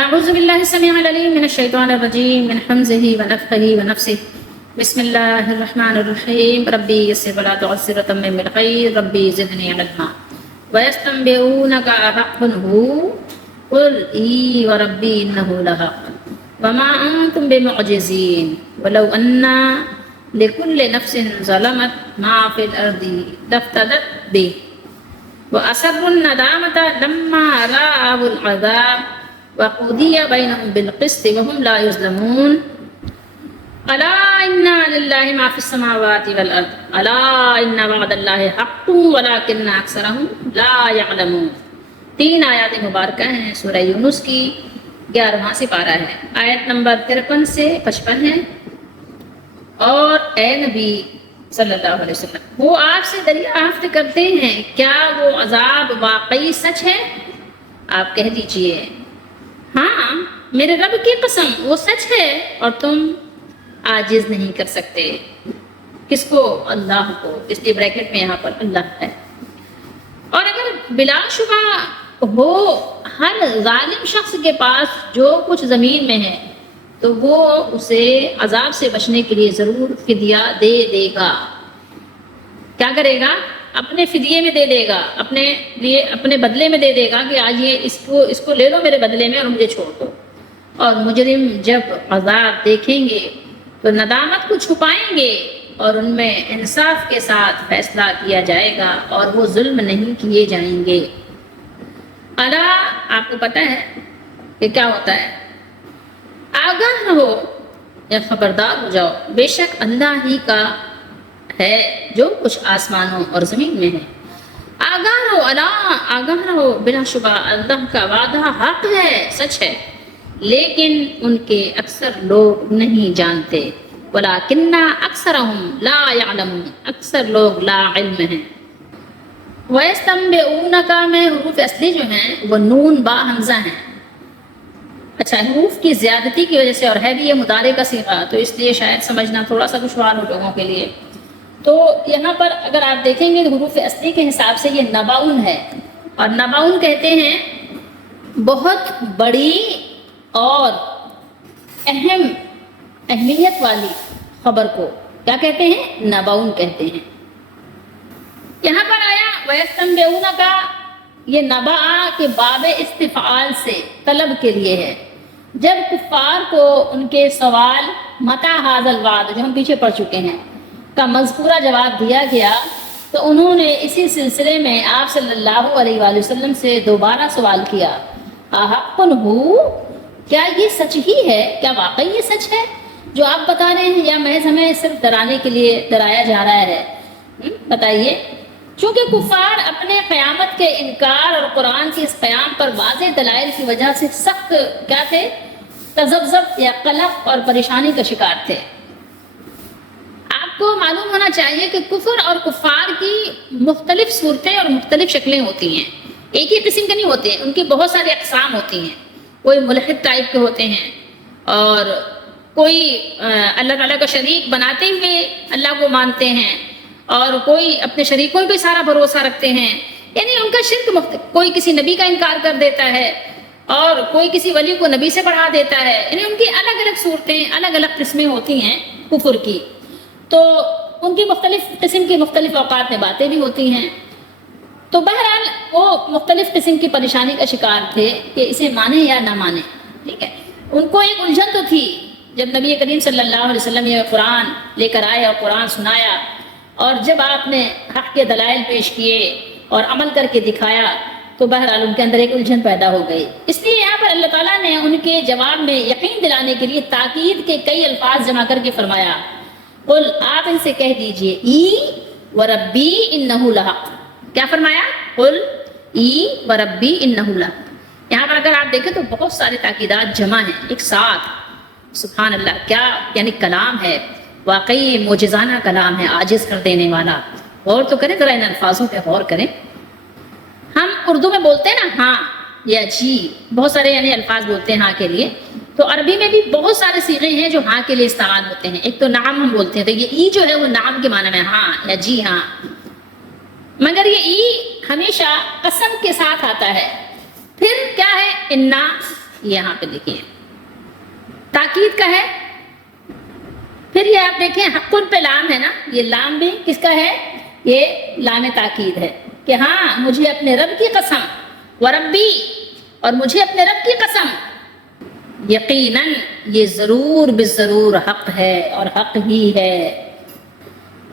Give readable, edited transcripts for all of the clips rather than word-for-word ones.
أعوذ بالله السميع العليم من الشيطان الرجيم من حمزه ونفخه ونفسه بسم الله الرحمن الرحيم ربي يسر ولا تعسر وتمم بالخير ربي زدني علما ويستنبئونك أحق هو قل إي وربي إنه لحق وما أنتم بمعجزين ولو أن لكل نفس ظلمت ما في الأرض لافتدت به وأسروا الندامة لما رأوا العذاب وقضي بينهم بالقسط وهم لا يظلمون ألا إن لله ما في السماوات والأرض ألا إن وعد الله حق ولكن أكثرهم لا يعلمون 3 آیات مبارکہ ہیں سورہ یونس کی 11واں سپارہ ہے، آیت نمبر 53 سے 55 ہے۔ اور اے نبی صلی اللہ علیہ وسلم، وہ آپ سے دریافت کرتے ہیں کیا وہ عذاب واقعی سچ ہے؟ آپ کہہ دیجئے ہاں میرے رب کی قسم وہ سچ ہے اور تم عاجز نہیں کر سکتے۔ کس کو؟ اللہ کو، اس لیے بریکٹ میں یہاں پر اللہ ہے۔ اور اگر بلا شبہ ہو ہر ظالم شخص کے پاس جو کچھ زمین میں ہے تو وہ اسے عذاب سے بچنے کے لیے ضرور فدیہ دے دے گا۔ کیا کرے گا؟ اپنے فدیے میں دے دے گا، اپنے بدلے میں دے دے گا کہ آج یہ اس کو لے لو میرے بدلے میں اور مجھے چھوڑ دو۔ اور مجرم جب عذاب دیکھیں گے تو ندامت کو چھپائیں گے اور ان میں انصاف کے ساتھ فیصلہ کیا جائے گا اور وہ ظلم نہیں کیے جائیں گے۔ الا، آپ کو پتہ ہے کہ کیا ہوتا ہے؟ آگاہ رہو یا خبردار ہو جاؤ، بے شک اللہ ہی کا ہے جو کچھ آسمانوں اور زمین میں ہے۔ آگاہ رہو، الا آگاہ رہو، بلا شبہ اللہ کا وعدہ حق ہے، سچ ہے، لیکن ان کے اکثر لوگ نہیں جانتے۔ وَلَٰكِنَّ أَكْثَرَهُمْ لَا يَعْلَمُونَ، اکثر لوگ لا علم ہیں۔ وَيَسْتَنبِئُونَكَ میں حروف اصلی جو ہیں وہ نون با حمزہ ہیں۔ اچھا، حروف کی زیادتی کی وجہ سے اور ہے بھی یہ مضارع کا صیغہ تو اس لیے شاید سمجھنا تھوڑا سا دشوار ہو لوگوں کے لیے۔ تو یہاں پر اگر آپ دیکھیں گے حروف اصلی کے حساب سے یہ نباؤن ہے، اور نباؤن کہتے ہیں بہت بڑی اور اہمیت والی خبر کو کیا کہتے ہیں؟ نباؤن کہتے ہیں۔ یہاں پر آیا وَيَسْتَنبِئُونَ کا، یہ نبا کے باب استفعال سے طلب کے لیے ہے۔ جب کفار کو ان کے سوال متی ھذا الوعد، جو ہم پیچھے پڑھ چکے ہیں، کا مذکورہ جواب دیا گیا تو انہوں نے اسی سلسلے میں آپ صلی اللہ علیہ وآلہ وسلم سے دوبارہ سوال کیا، احق ہو، کیا یہ سچ ہی ہے؟ کیا واقعی یہ سچ ہے جو آپ بتا رہے ہیں یا محض ہمیں صرف ڈرانے کے لیے ڈرایا جا رہا ہے؟ بتائیے۔ چونکہ کفار اپنے قیامت کے انکار اور قرآن کے اس قیام پر واضح دلائل کی وجہ سے سخت کیا تھے؟ تذبذب یا قلق اور پریشانی کا شکار تھے۔ آپ کو معلوم ہونا چاہیے کہ کفر اور کفار کی مختلف صورتیں اور مختلف شکلیں ہوتی ہیں، ایک ہی قسم کے نہیں ہوتے ہیں، ان کی بہت ساری اقسام ہوتی ہیں۔ کوئی ملحد ٹائپ کے ہوتے ہیں، اور کوئی اللہ تعالیٰ کا شریک بناتے ہوئے اللہ کو مانتے ہیں، اور کوئی اپنے شریکوں پہ سارا بھروسہ رکھتے ہیں، یعنی ان کا شرک کوئی کسی نبی کا انکار کر دیتا ہے اور کوئی کسی ولی کو نبی سے بڑھا دیتا ہے، یعنی ان کی الگ الگ صورتیں، الگ الگ قسمیں ہوتی ہیں کفر کی۔ تو ان کی مختلف قسم کی مختلف اوقات میں باتیں بھی ہوتی ہیں۔ تو بہرحال وہ مختلف قسم کی پریشانی کا شکار تھے کہ اسے مانے یا نہ مانے، ٹھیک ہے۔ ان کو ایک الجھن تو تھی جب نبی کریم صلی اللہ علیہ وسلم یہ قرآن لے کر آئے اور قرآن سنایا، اور جب آپ نے حق کے دلائل پیش کیے اور عمل کر کے دکھایا تو بہرحال ان کے اندر ایک الجھن پیدا ہو گئی۔ اس لیے یہاں پر اللہ تعالیٰ نے ان کے جواب میں یقین دلانے کے لیے تاکید کے کئی الفاظ جمع کر کے فرمایا، قل، آپ ان سے کہہ دیجئے، ای وربی انہ لحق۔ کیا فرمایا؟ قل ای وربی انہ لحق۔ یہاں پر اگر آپ دیکھیں تو بہت سارے تاکیدات جمع ہیں ایک ساتھ۔ سبحان اللہ، کیا یعنی کلام ہے، واقعی معجزانہ کلام ہے، عاجز کر دینے والا۔ غور تو کریں ذرا، ان الفاظوں پہ غور کریں۔ ہم اردو میں بولتے ہیں نا ہاں یا جی، بہت سارے یعنی الفاظ بولتے ہیں ہاں کے لیے، تو عربی میں بھی بہت سارے صیغے ہیں جو ہاں کے لیے استعمال ہوتے ہیں۔ ایک تو نعم ہم بولتے ہیں، تو یہ ای جو ہے وہ نعم کے معنی میں ہاں یا جی ہاں، مگر یہ ای ہمیشہ قسم کے ساتھ آتا ہے۔ پھر کیا ہے؟ انا، یہاں پہ دیکھیے تاکید کا ہے. پھر یہ آپ دیکھیں حقن پہ لام ہے نا, یہ لام بھی کس کا ہے؟ یہ لام تاکید ہے کہ ہاں مجھے اپنے رب کی قسم, وربی, اور مجھے اپنے رب کی قسم, یقیناً یہ ضرور بالضرور حق ہے اور حق ہی ہے.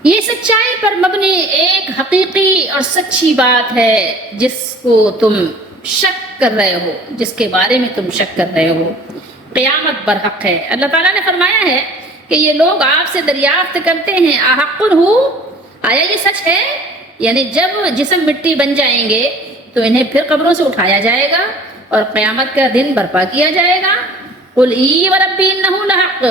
یہ سچائی پر مبنی ایک حقیقی اور سچی بات ہے جس کو تم شک کر رہے ہو, جس کے بارے میں تم شک کر رہے ہو. قیامت برحق ہے. اللہ تعالیٰ نے فرمایا ہے کہ یہ لوگ آپ سے دریافت کرتے ہیں احق ہو, آیا یہ سچ ہے؟ یعنی جب جسم مٹی بن جائیں گے تو انہیں پھر قبروں سے اٹھایا جائے گا اور قیامت کا دن برپا کیا جائے گا. قل ای وربی انہ لحق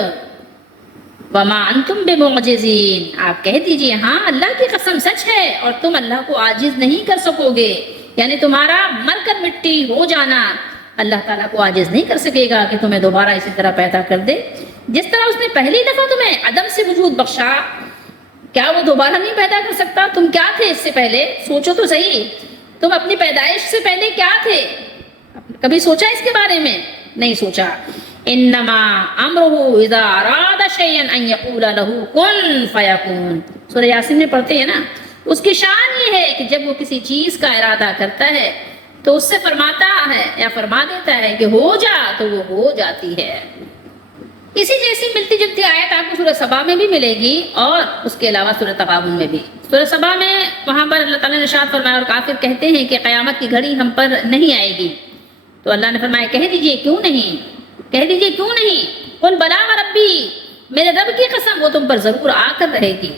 وما انتم بمعجزین, آپ کہہ دیجئے ہاں اللہ کی قسم سچ ہے اور تم اللہ کو عاجز نہیں کر سکو گے. یعنی تمہارا مر کر مٹی ہو جانا اللہ تعالیٰ کو عاجز نہیں کر سکے گا کہ تمہیں دوبارہ اسی طرح پیدا کر دے. جس طرح اس نے پہلی دفعہ تمہیں عدم سے وجود بخشا, کیا وہ دوبارہ نہیں پیدا کر سکتا؟ تم کیا تھے اس سے پہلے؟ سوچو تو صحیح, تم اپنی پیدائش سے پہلے کیا تھے؟ کبھی سوچا اس کے بارے میں؟ نہیں سوچا. انما امرہ اذا اراد شیئا ان یقول لہ کن فیکون, سورہ یاسین میں پڑھتے ہیں نا. اس کی شان یہ ہے کہ جب وہ کسی چیز کا ارادہ کرتا ہے تو اس سے فرماتا ہے یا فرما دیتا ہے کہ ہو جا, تو وہ ہو جاتی ہے. اسی جیسی ملتی جلتی آیت آپ کو سورہ سبا میں بھی ملے گی اور اس کے علاوہ سورہ تغابن میں بھی. سورہ سبا میں وہاں پر اللہ تعالیٰ نے ارشاد فرمایا اور کافر کہتے ہیں کہ قیامت کی گھڑی ہم پر نہیں آئے گی, تو اللہ نے فرمایا کہہ دیجئے کیوں نہیں, کہہ دیجئے کیوں نہیں. قل بلا وربی, میرے رب کی قسم وہ تم پر ضرور آ کر رہے گی.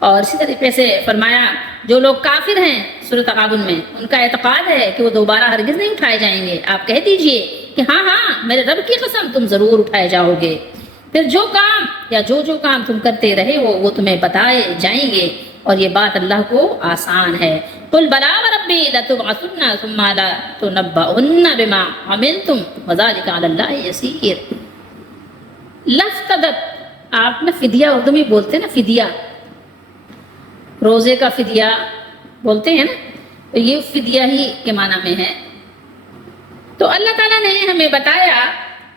اور اسی طریقے سے فرمایا جو لوگ کافر ہیں سورہ تغابن میں, ان کا اعتقاد ہے کہ وہ دوبارہ ہرگز نہیں اٹھائے جائیں گے. آپ کہہ دیجئے کہ ہاں ہاں میرے رب کی قسم تم ضرور اٹھائے جاؤ گے. پھر جو کام یا جو کام تم کرتے رہے ہو وہ تمہیں بتائے جائیں گے, اور یہ بات اللہ کو آسان ہے. قل بلا وربی لتبعثن ثم لتنبؤن بما عملتم وذلک علی اللہ یسیر. لفتدت, آپ نے فدیہ اردو میں بولتے ہیں نا, فدیہ روزے کا فدیہ بولتے ہیں نا, تو یہ فدیہ ہی کے معنی میں ہے. تو اللہ تعالیٰ نے ہمیں بتایا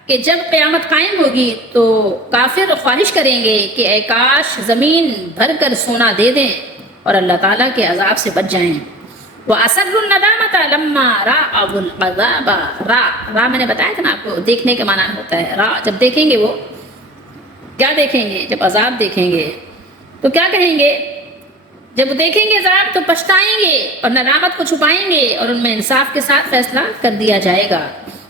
کہ جب قیامت قائم ہوگی تو کافر خواہش کریں گے کہ اے کاش زمین بھر کر سونا دے دیں اور اللہ تعالیٰ کے عذاب سے بچ جائیں. وَأَسَرُّ النَّدَامَةَ لَمَّا رَأَوُا الْعَذَابَ, را میں نے بتایا تھا نا آپ کو, دیکھنے کے معنی ہوتا ہے. را جب دیکھیں گے, وہ کیا دیکھیں گے؟ جب عذاب دیکھیں گے تو کیا کہیں گے؟ جب وہ دیکھیں گے عذاب تو پچھتائیں گے اور ندامت کو چھپائیں گے, اور ان میں انصاف کے ساتھ فیصلہ کر دیا جائے گا.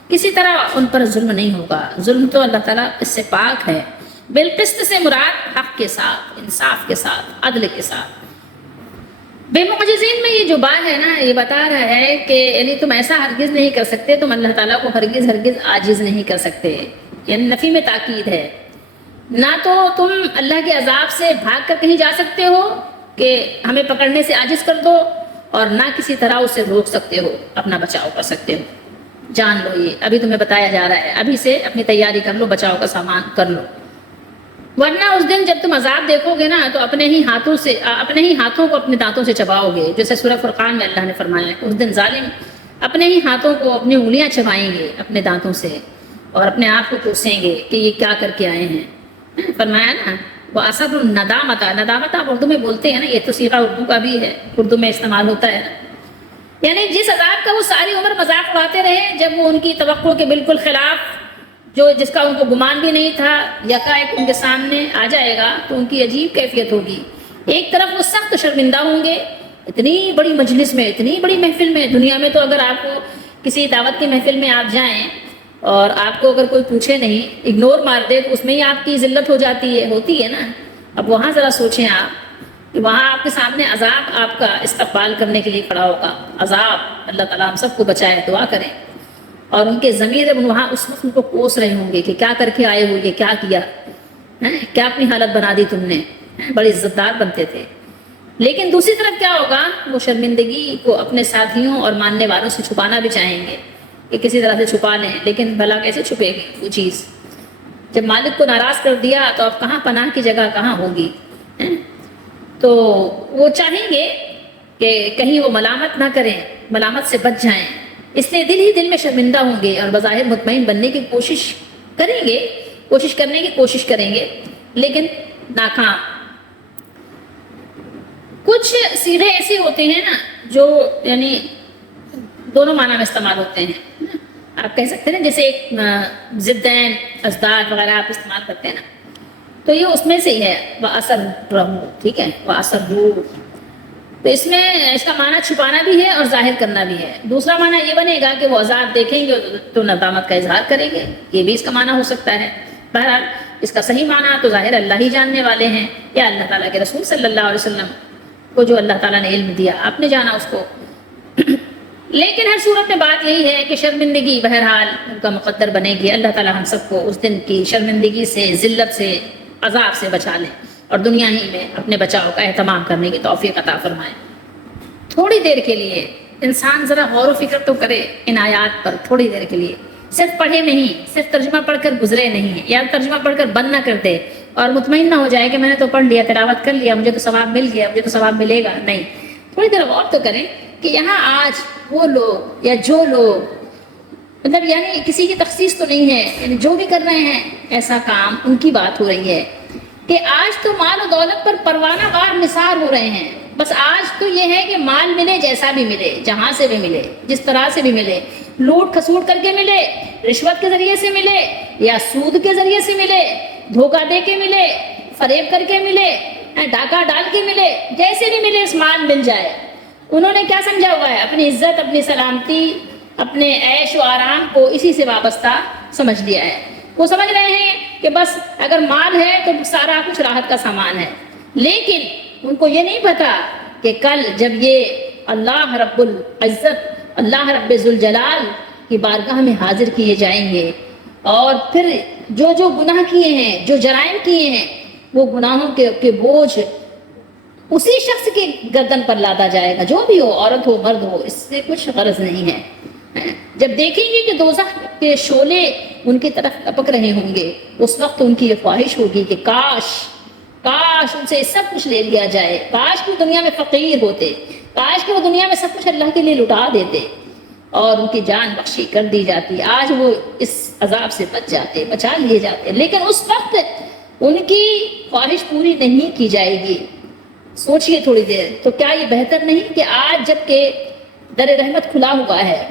کسی طرح ان پر ظلم نہیں ہوگا. ظلم تو اللہ تعالیٰ اس سے پاک ہے. بالقسط سے مراد حق کے ساتھ, انصاف کے ساتھ, عدل کے ساتھ. بے معجزین میں یہ جو بات ہے نا, یہ بتا رہا ہے کہ یعنی تم ایسا ہرگز نہیں کر سکتے, تم اللہ تعالیٰ کو ہرگز عاجز نہیں کر سکتے. یعنی نفی میں تاکید ہے. نہ تو تم اللہ کے عذاب سے بھاگ کر کہیں جا سکتے ہو کہ ہمیں پکڑنے سے عاجز کر دو, اور نہ کسی طرح اسے روک سکتے ہو, اپنا بچاؤ کر سکتے ہو. جان لو یہ ابھی تمہیں بتایا جا رہا ہے, ابھی سے اپنی تیاری کر لو, بچاؤ کا سامان کر لو. ورنہ اس دن جب تم عذاب دیکھو گے نا تو اپنے ہی ہاتھوں کو اپنے دانتوں سے چباؤ گے. جیسے سورہ فرقان میں اللہ نے فرمایا ہے اس دن ظالم اپنے ہی ہاتھوں کو, اپنی انگلیاں چبائیں گے اپنے دانتوں سے, اور اپنے آپ کو کوسیں گے کہ یہ کیا کر کے آئے ہیں. فرمایا نا وہ اثر الندامت, ندامت آپ اردو میں بولتے ہیں نا, یہ تو صیغہ اردو کا بھی ہے, اردو میں استعمال ہوتا ہے نا. یعنی جس عذاب کا وہ ساری عمر مذاق اڑاتے رہے, جب وہ ان کی توقع کے بالکل خلاف, جس کا ان کو گمان بھی نہیں تھا, یکایک ان کے سامنے آ جائے گا, تو ان کی عجیب کیفیت ہوگی. ایک طرف وہ سخت شرمندہ ہوں گے, اتنی بڑی مجلس میں, اتنی بڑی محفل میں. دنیا میں تو اگر آپ کو کسی دعوت کی محفل میں آپ جائیں اور آپ کو اگر کوئی پوچھے نہیں, اگنور مار دے, تو اس میں ہی آپ کی ذلت ہوتی ہے نا. اب وہاں ذرا سوچیں آپ کہ وہاں آپ کے سامنے عذاب آپ کا استقبال کرنے کے لیے کھڑا ہوگا. عذاب, اللہ تعالیٰ ہم سب کو بچائے, دعا کریں. اور ان کے ضمیر وہاں اس وقت ان کو کوس رہے ہوں گے کہ کیا کر کے آئے ہو, یہ کیا کیا, کیا اپنی حالت بنا دی تم نے, بڑے عزت دار بنتے تھے. لیکن دوسری طرف کیا ہوگا, وہ شرمندگی کو اپنے ساتھیوں اور ماننے والوں سے چھپانا بھی چاہیں گے کہ کسی طرح سے چھپا لیں, لیکن بھلا کیسے چھپے گی وہ چیز. جب مالک کو ناراض کر دیا تو اب کہاں پناہ کی جگہ کہاں ہوگی. تو وہ چاہیں گے کہ کہیں وہ ملامت نہ کریں, ملامت سے بچ جائیں, اس لیے دل ہی دل میں شرمندہ ہوں گے اور بظاہر مطمئن بننے کی کوشش کریں گے، کوشش کرنے کی کوشش کریں گے، لیکن ناکام۔ کچھ سیدھے ایسے ہوتے ہیں نا جو یعنی دونوں معنی میں استعمال ہوتے ہیں، آپ کہہ سکتے ہیں نا، جیسے ایک ضدین ازداد وغیرہ آپ استعمال کرتے ہیں نا، تو یہ اس میں سے ہی ہے، وَأَسَرُّهُ، ٹھیک ہے، وَأَسَرُّهُ، تو اس میں اس کا معنی چھپانا بھی ہے اور ظاہر کرنا بھی ہے۔ دوسرا معنی یہ بنے گا کہ وہ عذاب دیکھیں گے تو ندامت کا اظہار کریں گے، یہ بھی اس کا معنی ہو سکتا ہے۔ بہرحال اس کا صحیح معنی تو ظاہر اللہ ہی جاننے والے ہیں، یا اللہ تعالیٰ کے رسول صلی اللہ علیہ وسلم کو جو اللہ تعالیٰ نے علم دیا آپ نے جانا اس کو۔ لیکن ہر صورت میں بات یہی ہے کہ شرمندگی بہرحال ان کا مقدر بنے گی۔ اللہ تعالیٰ ہم سب کو اس دن کی شرمندگی سے، ذلت سے، عذاب سے بچا لیں اور دنیا ہی میں اپنے بچاؤ کا اہتمام کرنے کی توفیق عطا فرمائیں۔ تھوڑی دیر کے لیے انسان ذرا غور و فکر تو کرے ان آیات پر، تھوڑی دیر کے لیے، صرف پڑھے نہیں، صرف ترجمہ پڑھ کر گزرے نہیں، یا ترجمہ پڑھ کر بند نہ کر دے اور مطمئن نہ ہو جائے کہ میں نے تو پڑھ لیا، تلاوت کر لیا، مجھے تو ثواب مل گیا، مجھے تو ثواب ملے گا۔ نہیں، تھوڑی دیر غور تو کریں کہ یہاں آج وہ لوگ یا جو لوگ، مطلب یعنی کسی کی تخصیص تو نہیں ہے، یعنی جو بھی کر رہے ہیں ایسا کام، ان کی بات ہو رہی ہے کہ آج تو مال و دولت پر پروانہ وار نثار ہو رہے ہیں۔ بس آج تو یہ ہے کہ مال ملے، جیسا بھی ملے، جہاں سے بھی ملے، جس طرح سے بھی ملے، لوٹ کھسوٹ کر کے ملے، رشوت کے ذریعے سے ملے، یا سود کے ذریعے سے ملے، دھوکہ دے کے ملے، فریب کر کے ملے، ڈاکہ ڈال کے ملے، جیسے بھی ملے اس مال مل جائے۔ انہوں نے کیا سمجھا ہوا ہے؟ اپنی عزت، اپنی سلامتی، اپنے عیش و آرام کو اسی سے وابستہ سمجھ لیا ہے۔ وہ سمجھ رہے ہیں کہ بس اگر مال ہے تو سارا کچھ راحت کا سامان ہے، لیکن ان کو یہ نہیں پتا کہ کل جب یہ اللہ رب العزت، اللہ رب ذوالجلال کی بارگاہ میں حاضر کیے جائیں گے، اور پھر جو جو گناہ کیے ہیں، جو جرائم کیے ہیں، وہ گناہوں کے بوجھ اسی شخص کی گردن پر لادا جائے گا، جو بھی ہو، عورت ہو مرد ہو، اس سے کچھ غرض نہیں ہے۔ جب دیکھیں گے کہ دوزخ کے شعلے ان کی طرف ٹپک رہے ہوں گے، اس وقت ان کی یہ خواہش ہوگی کہ کاش ان سے سب کچھ لے لیا جائے، کاش کہ وہ دنیا میں فقیر ہوتے، کاش کہ وہ دنیا میں سب کچھ اللہ کے لیے لٹا دیتے اور ان کی جان بخشی کر دی جاتی، آج وہ اس عذاب سے بچ جاتے، بچا لیے جاتے، لیکن اس وقت ان کی خواہش پوری نہیں کی جائے گی۔ سوچئے تھوڑی دیر، تو کیا یہ بہتر نہیں کہ آج جب کہ در رحمت کھلا ہوا ہے،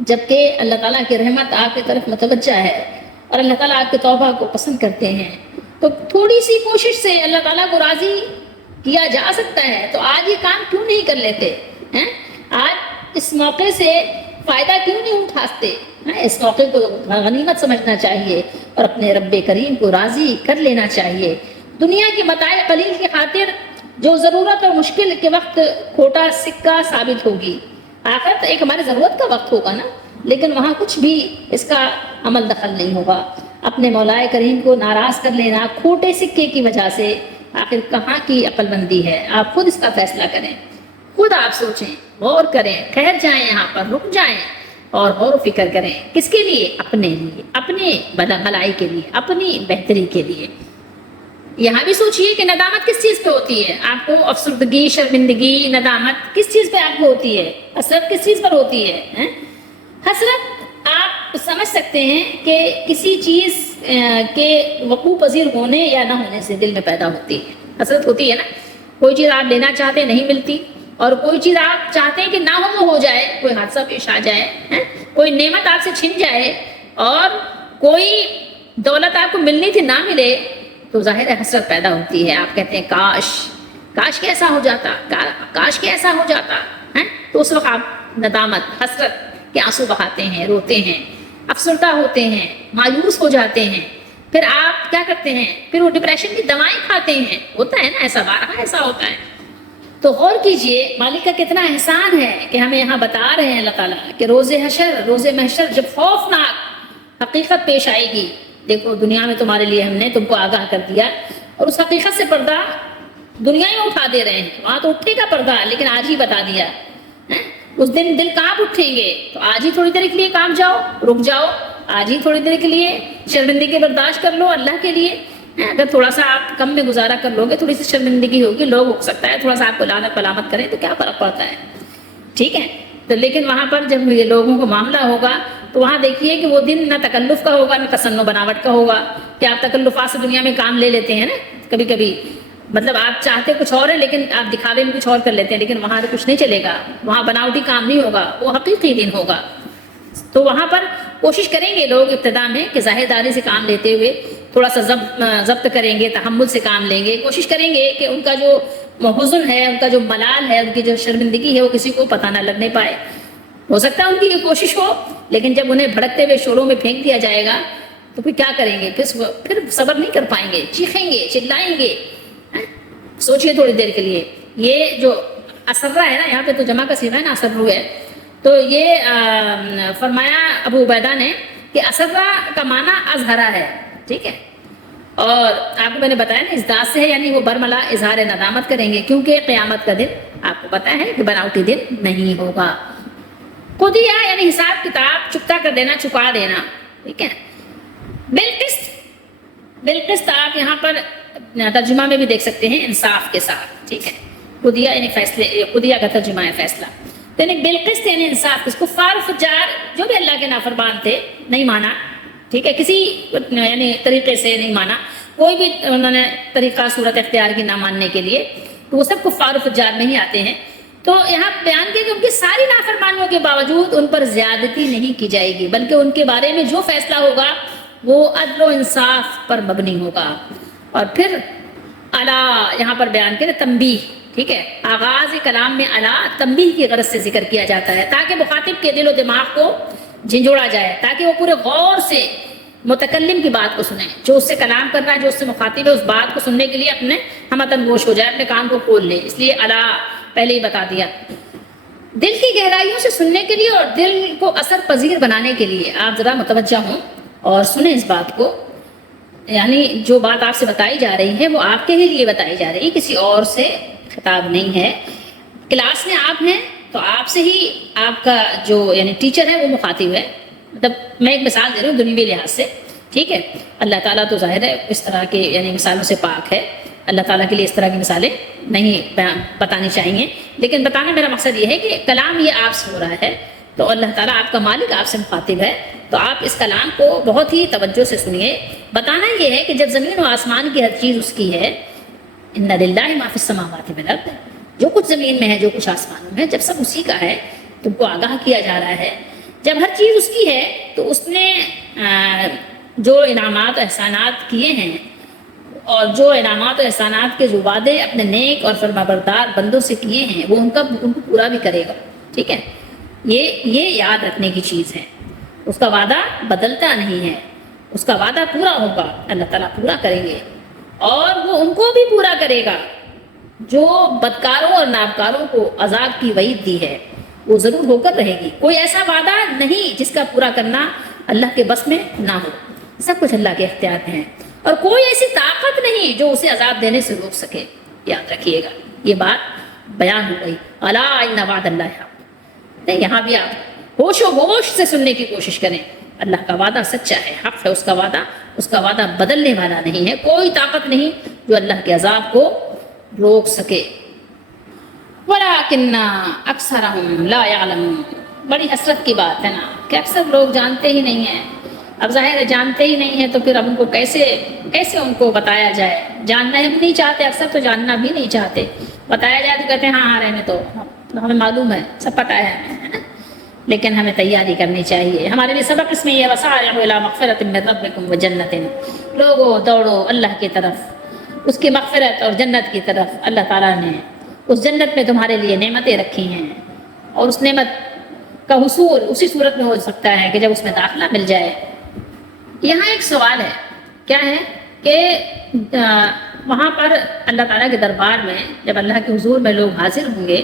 جبکہ اللہ تعالیٰ کی رحمت آپ کی طرف متوجہ ہے اور اللہ تعالیٰ آپ کے توبہ کو پسند کرتے ہیں، تو تھوڑی سی کوشش سے اللہ تعالیٰ کو راضی کیا جا سکتا ہے، تو آج یہ کام کیوں نہیں کر لیتے ہیں؟ آج اس موقع سے فائدہ کیوں نہیں اٹھاتے؟ اس موقع کو غنیمت سمجھنا چاہیے اور اپنے رب کریم کو راضی کر لینا چاہیے۔ دنیا کی متاع قلیل کی خاطر جو ضرورت اور مشکل کے وقت کھوٹا سکہ ثابت ہوگی، آخرت ایک ہماری ضرورت کا وقت ہوگا نا، لیکن وہاں کچھ بھی اس کا عمل دخل نہیں ہوگا۔ اپنے مولا کریم کو ناراض کر لینا کھوٹے سکے کی وجہ سے آخر کہاں کی عقل مندی ہے؟ آپ خود اس کا فیصلہ کریں، خود آپ سوچیں، غور کریں، ٹھہر جائیں، یہاں پر رک جائیں اور غور و فکر کریں۔ کس کے لیے؟ اپنے لیے، اپنے بھلائی کے لیے، اپنی بہتری کے لیے۔ یہاں بھی سوچئے کہ ندامت کس چیز پہ ہوتی ہے؟ آپ کو افسردگی، شرمندگی، ندامت کس چیز پہ آپ کو ہوتی ہے؟ حسرت کس چیز پر ہوتی ہے؟ حسرت آپ سمجھ سکتے ہیں کہ کسی چیز کے وقوع پذیر ہونے یا نہ ہونے سے دل میں پیدا ہوتی ہے، حسرت ہوتی ہے نا۔ کوئی چیز آپ لینا چاہتے ہیں نہیں ملتی، اور کوئی چیز آپ چاہتے ہیں کہ نہ ہو جائے، کوئی حادثہ پیش آ جائے، کوئی نعمت آپ سے چھن جائے، اور کوئی دولت آپ کو ملنی تھی نہ ملے، تو ظاہر ہے حسرت پیدا ہوتی ہے۔ آپ کہتے ہیں کاش کہ ایسا ہو جاتا، کاش کہ ایسا ہو جاتا ہے، تو اس وقت آپ ندامت، حسرت کے آنسو بہاتے ہیں، روتے ہیں، افسردہ ہوتے ہیں، مایوس ہو جاتے ہیں۔ پھر آپ کیا کرتے ہیں؟ پھر وہ ڈپریشن کی دوائیں کھاتے ہیں، ہوتا ہے نا، ایسا بارہا ایسا ہوتا ہے۔ تو غور کیجئے مالک کا کتنا احسان ہے کہ ہمیں یہاں بتا رہے ہیں اللہ تعالیٰ کہ روز محشر جب خوفناک حقیقت پیش آئے گی، دیکھو دنیا میں تمہارے لیے ہم نے تم کو آگاہ کر دیا، اور اس حقیقت سے پردہ دنیا میں اٹھا دے رہے ہیں، وہاں تو اٹھے گا پردہ، لیکن آج ہی بتا دیا۔ اس دن دل کانپ اٹھیں گے، تو آج ہی تھوڑی دیر کے لیے کانپ جاؤ، رک جاؤ، آج ہی تھوڑی دیر کے لیے شرمندگی برداشت کر لو اللہ کے لیے۔ اگر تھوڑا سا آپ کم میں گزارا کر لو گے، تھوڑی سی شرمندگی ہوگی، لوگ ہو سکتا ہے تھوڑا سا آپ کو لعنت ملامت کریں، تو کیا فرق پڑتا ہے؟ ٹھیک ہے، تو لیکن وہاں پر جب یہ لوگوں کو معاملہ ہوگا تو وہاں دیکھیے کہ وہ دن نہ تکلف کا ہوگا نہ تصنع بناوٹ کا ہوگا، کہ آپ تکلفات سے دنیا میں کام لے لیتے ہیں نا کبھی کبھی، مطلب آپ چاہتے کچھ اور ہے لیکن آپ دکھاوے میں کچھ اور کر لیتے ہیں، لیکن وہاں کچھ نہیں چلے گا، وہاں بناوٹی کام نہیں ہوگا، وہ حقیقی دن ہوگا۔ تو وہاں پر کوشش کریں گے لوگ ابتدا میں کہ ظاہر داری سے کام لیتے ہوئے تھوڑا سا ضبط کریں گے، تحمل سے کام لیں گے، کوشش کریں گے کہ ان کا جو حزن ہے، ان کا جو ملال ہے، ان کی جو شرمندگی ہے وہ کسی کو پتہ نہ لگنے پائے۔ ہو سکتا ہے ان کی یہ کوشش ہو، لیکن جب انہیں بھڑکتے ہوئے شوروں میں پھینک دیا جائے گا تو پھر کیا کریں گے؟ پھر صبر نہیں کر پائیں گے، چیخیں گے، چلائیں گے۔ سوچئے تھوڑی دیر کے لیے، یہ جو اسرہ ہے نا، یہاں پہ تو جمع کا صیغہ ہے نا، اسرو ہے، تو یہ فرمایا ابو عبیدہ نے کہ اسرہ کا معنی اظہرا ہے، ٹھیک ہے، اور آپ کو میں نے بتایا نا ازداد سے ہے، یعنی وہ برملا اظہار ندامت کریں گے، کیونکہ قیامت کا دن آپ کو پتا ہے کہ بناوٹی دن نہیں ہوگا۔ قضیہ یعنی حساب کتاب چکتا کر دینا، چکا دینا، ٹھیک ہے۔ بالقسط، بالقسط آپ یہاں پر ترجمہ میں بھی دیکھ سکتے ہیں، انصاف کے ساتھ، ٹھیک ہے۔ قضیہ یعنی فیصلے، قضیہ کا ترجمہ ہے فیصلہ، تو یعنی بالقسط یعنی انصاف۔ کفار و فجار جو بھی اللہ کے نافرمان تھے، نہیں مانا، ٹھیک ہے، کسی یعنی طریقے سے نہیں مانا، کوئی بھی انہوں نے طریقہ صورت اختیار کی نہ ماننے کے لیے، تو وہ سب کفار و فجار میں ہی آتے ہیں۔ تو یہاں بیان کیا کہ ان کی ساری نافرمانیوں کے باوجود ان پر زیادتی نہیں کی جائے گی، بلکہ ان کے بارے میں جو فیصلہ ہوگا وہ عدل و انصاف پر مبنی ہوگا۔ اور پھر الا یہاں پر بیان کیا تنبیہ، ٹھیک ہے، آغاز کلام میں الا تنبیہ کی غرض سے ذکر کیا جاتا ہے تاکہ مخاطب کے دل و دماغ کو جھنجھوڑا جائے، تاکہ وہ پورے غور سے متکلم کی بات کو سنیں، جو اس سے کلام کر رہا ہے، جو اس سے مخاطب ہے، اس بات کو سننے کے لیے اپنے ہمتن گوش ہو جائے، اپنے کان کو کھول لے۔ اس لیے الا پہلے ہی بتا دیا، دل کی گہرائیوں سے سننے کے لیے اور دل کو اثر پذیر بنانے کے لیے آپ ذرا متوجہ ہوں اور سنیں اس بات کو، یعنی جو بات آپ سے بتائی جا رہی ہے وہ آپ کے ہی لیے بتائی جا رہی ہے، کسی اور سے خطاب نہیں ہے۔ کلاس میں آپ ہیں تو آپ سے ہی آپ کا جو یعنی ٹیچر ہے وہ مخاطب ہے، مطلب میں ایک مثال دے رہی ہوں دنیوی لحاظ سے، ٹھیک ہے۔ اللہ تعالیٰ تو ظاہر ہے اس طرح کے یعنی مثالوں سے پاک ہے، اللہ تعالیٰ کے لیے اس طرح کی مثالیں نہیں بتانی چاہیے، لیکن بتانا میرا مقصد یہ ہے کہ کلام یہ آپ سے ہو رہا ہے تو اللہ تعالیٰ آپ کا مالک آپ سے مخاطب ہے، تو آپ اس کلام کو بہت ہی توجہ سے سنیے۔ بتانا یہ ہے کہ جب زمین و آسمان کی ہر چیز اس کی ہے، ان للہ ما فی السماوات والارض، جو کچھ زمین میں ہے، جو کچھ آسمانوں میں ہے، جب سب اسی کا ہے، تم کو آگاہ کیا جا رہا ہے۔ جب ہر چیز اس کی ہے تو اس نے جو انعامات و احسانات کیے ہیں، اور جو انعامات و احسانات کے جو وعدے اپنے نیک اور فرمانبردار بندوں سے کیے ہیں، وہ ان کو پورا بھی کرے گا، ٹھیک ہے۔ یہ یاد رکھنے کی چیز ہے، اس کا وعدہ بدلتا نہیں ہے، اس کا وعدہ پورا ہوگا، اللہ تعالیٰ پورا کریں گے، اور وہ ان کو بھی پورا کرے گا جو بدکاروں اور نابکاروں کو عذاب کی وعید دی ہے، وہ ضرور ہو کر رہے گی۔ کوئی ایسا وعدہ نہیں جس کا پورا کرنا اللہ کے بس میں نہ ہو، سب کچھ اللہ کے اختیار میں ہے، اور کوئی ایسی طاقت نہیں جو اسے عذاب دینے سے روک سکے۔ یاد رکھیے گا، یہ بات بیان ہو گئی، الا ان وعد اللہ حق۔ نہیں، یہاں بھی آپ ہوش و ہوش سے سننے کی کوشش کریں، اللہ کا وعدہ سچا ہے، حق ہے اس کا وعدہ بدلنے والا نہیں ہے، کوئی طاقت نہیں جو اللہ کے عذاب کو روک سکے۔ وَلَٰكِنَّ أَكْثَرَهُمْ لَا يَعْلَمُونَ، بڑی حسرت کی بات ہے نا کہ اکثر لوگ جانتے ہی نہیں ہیں۔ اب ظاہر ہے جانتے ہی نہیں ہیں تو پھر اب ان کو کیسے ان کو بتایا جائے؟ جاننا ہم نہیں چاہتے، اکثر تو جاننا بھی نہیں چاہتے، بتایا جائے تو کہتے ہیں ہاں رہنے تو ہمیں معلوم ہے، سب پتہ ہے ہمیں، لیکن ہمیں تیاری کرنی چاہیے۔ ہمارے لیے سبق اس میں یہ وسارعوا الی مغفرۃ من ربکم وجنۃ، لوگوں دوڑو اللہ کی طرف، اس کی مغفرت اور جنت کی طرف۔ اللہ تعالیٰ نے اس جنت میں تمہارے لیے نعمتیں رکھی ہیں، اور اس نعمت کا حصول اسی صورت میں ہو سکتا ہے کہ جب اس میں داخلہ مل جائے۔ یہاں ایک سوال ہے، کیا ہے کہ وہاں پر اللہ تعالیٰ کے دربار میں جب اللہ کے حضور میں لوگ حاضر ہوں گے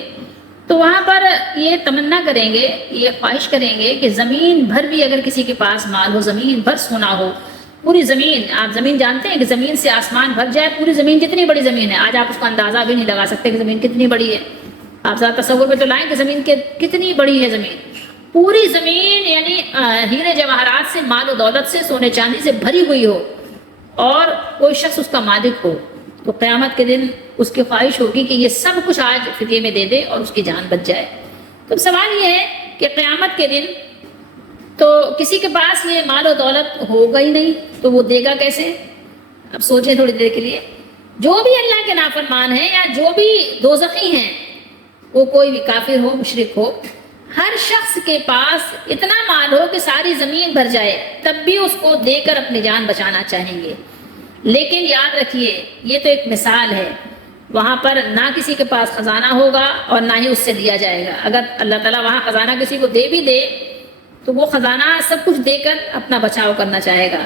تو وہاں پر یہ تمنا کریں گے، یہ خواہش کریں گے کہ زمین بھر بھی اگر کسی کے پاس مال ہو، زمین بھر سونا ہو، پوری زمین، آپ زمین جانتے ہیں کہ زمین سے آسمان بھر جائے، پوری زمین جتنی بڑی زمین ہے، آج آپ اس کو اندازہ بھی نہیں لگا سکتے کہ زمین کتنی بڑی ہے۔ آپ ذرا تصور میں تو لائیں کہ زمین کتنی بڑی ہے، زمین، پوری زمین یعنی ہیرے جواہرات سے، مال و دولت سے، سونے چاندی سے بھری ہوئی ہو، اور کوئی شخص اس کا مالک ہو، تو قیامت کے دن اس کی خواہش ہوگی کہ یہ سب کچھ آج فدیے میں دے دے اور اس کی جان بچ جائے۔ تو سوال یہ ہے کہ قیامت کے دن تو کسی کے پاس یہ مال و دولت ہوگا ہی نہیں تو وہ دے گا کیسے؟ اب سوچیں تھوڑی دیر کے لیے. جو بھی اللہ کے نافرمان ہیں یا جو بھی دوزخی ہیں، وہ کوئی بھی کافر ہو، مشرک ہو، ہر شخص کے پاس اتنا مال ہو کہ ساری زمین بھر جائے تب بھی اس کو دے کر اپنی جان بچانا چاہیں گے. لیکن یاد رکھیے یہ تو ایک مثال ہے، وہاں پر نہ کسی کے پاس خزانہ ہوگا اور نہ ہی اس سے لیا جائے گا. اگر اللہ تعالیٰ وہاں خزانہ کسی کو دے بھی دے تو وہ خزانہ سب کچھ دے کر اپنا بچاؤ کرنا چاہے گا.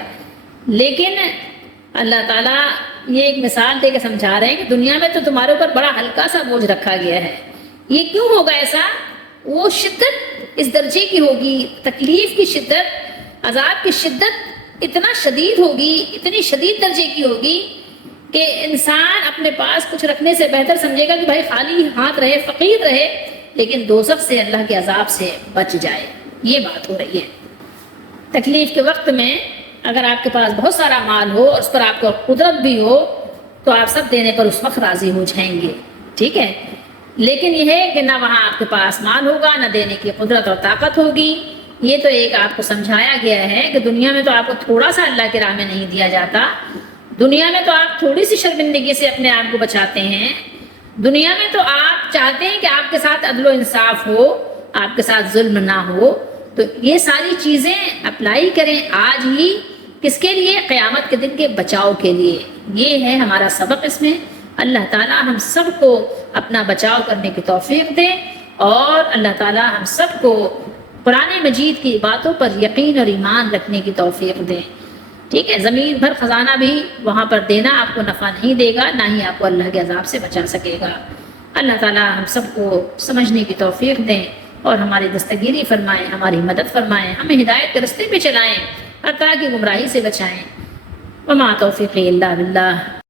لیکن اللہ تعالیٰ یہ ایک مثال دے کے سمجھا رہے ہیں کہ دنیا میں تو تمہارے اوپر بڑا ہلکا سا بوجھ رکھا گیا ہے. یہ کیوں ہوگا ایسا؟ وہ شدت اس درجے کی ہوگی، تکلیف کی شدت، عذاب کی شدت اتنا شدید ہوگی، اتنی شدید درجے کی ہوگی کہ انسان اپنے پاس کچھ رکھنے سے بہتر سمجھے گا کہ بھائی خالی ہاتھ رہے، فقیر رہے، لیکن دوزخ سے، اللہ کے عذاب سے بچ جائے. یہ بات ہو رہی ہے. تکلیف کے وقت میں اگر آپ کے پاس بہت سارا مال ہو اور اس پر آپ کو قدرت بھی ہو تو آپ سب دینے پر اس وقت راضی ہو جائیں گے، ٹھیک ہے. لیکن یہ ہے کہ نہ وہاں آپ کے پاس مال ہوگا، نہ دینے کی قدرت اور طاقت ہوگی. یہ تو ایک آپ کو سمجھایا گیا ہے کہ دنیا میں تو آپ کو تھوڑا سا اللہ کی راہ میں نہیں دیا جاتا، دنیا میں تو آپ تھوڑی سی شرمندگی سے اپنے آپ کو بچاتے ہیں، دنیا میں تو آپ چاہتے ہیں کہ آپ کے ساتھ عدل و انصاف ہو، آپ کے ساتھ ظلم نہ ہو. تو یہ ساری چیزیں اپلائی کریں آج ہی. کس کے لیے؟ قیامت کے دن کے بچاؤ کے لیے. یہ ہے ہمارا سبق. اس میں اللہ تعالیٰ ہم سب کو اپنا بچاؤ کرنے کی توفیق دے اور اللہ تعالیٰ ہم سب کو قرآن مجید کی باتوں پر یقین اور ایمان رکھنے کی توفیق دے. ٹھیک ہے. زمین بھر خزانہ بھی وہاں پر دینا آپ کو نفع نہیں دے گا، نہ ہی آپ کو اللہ کے عذاب سے بچا سکے گا. اللہ تعالیٰ ہم سب کو سمجھنے کی توفیق دیں اور ہماری دستگیری فرمائیں، ہماری مدد فرمائیں، ہمیں ہدایت کے راستے پہ چلائیں، ہر طرح کی گمراہی سے بچائیں. وما توفیقی الا باللہ.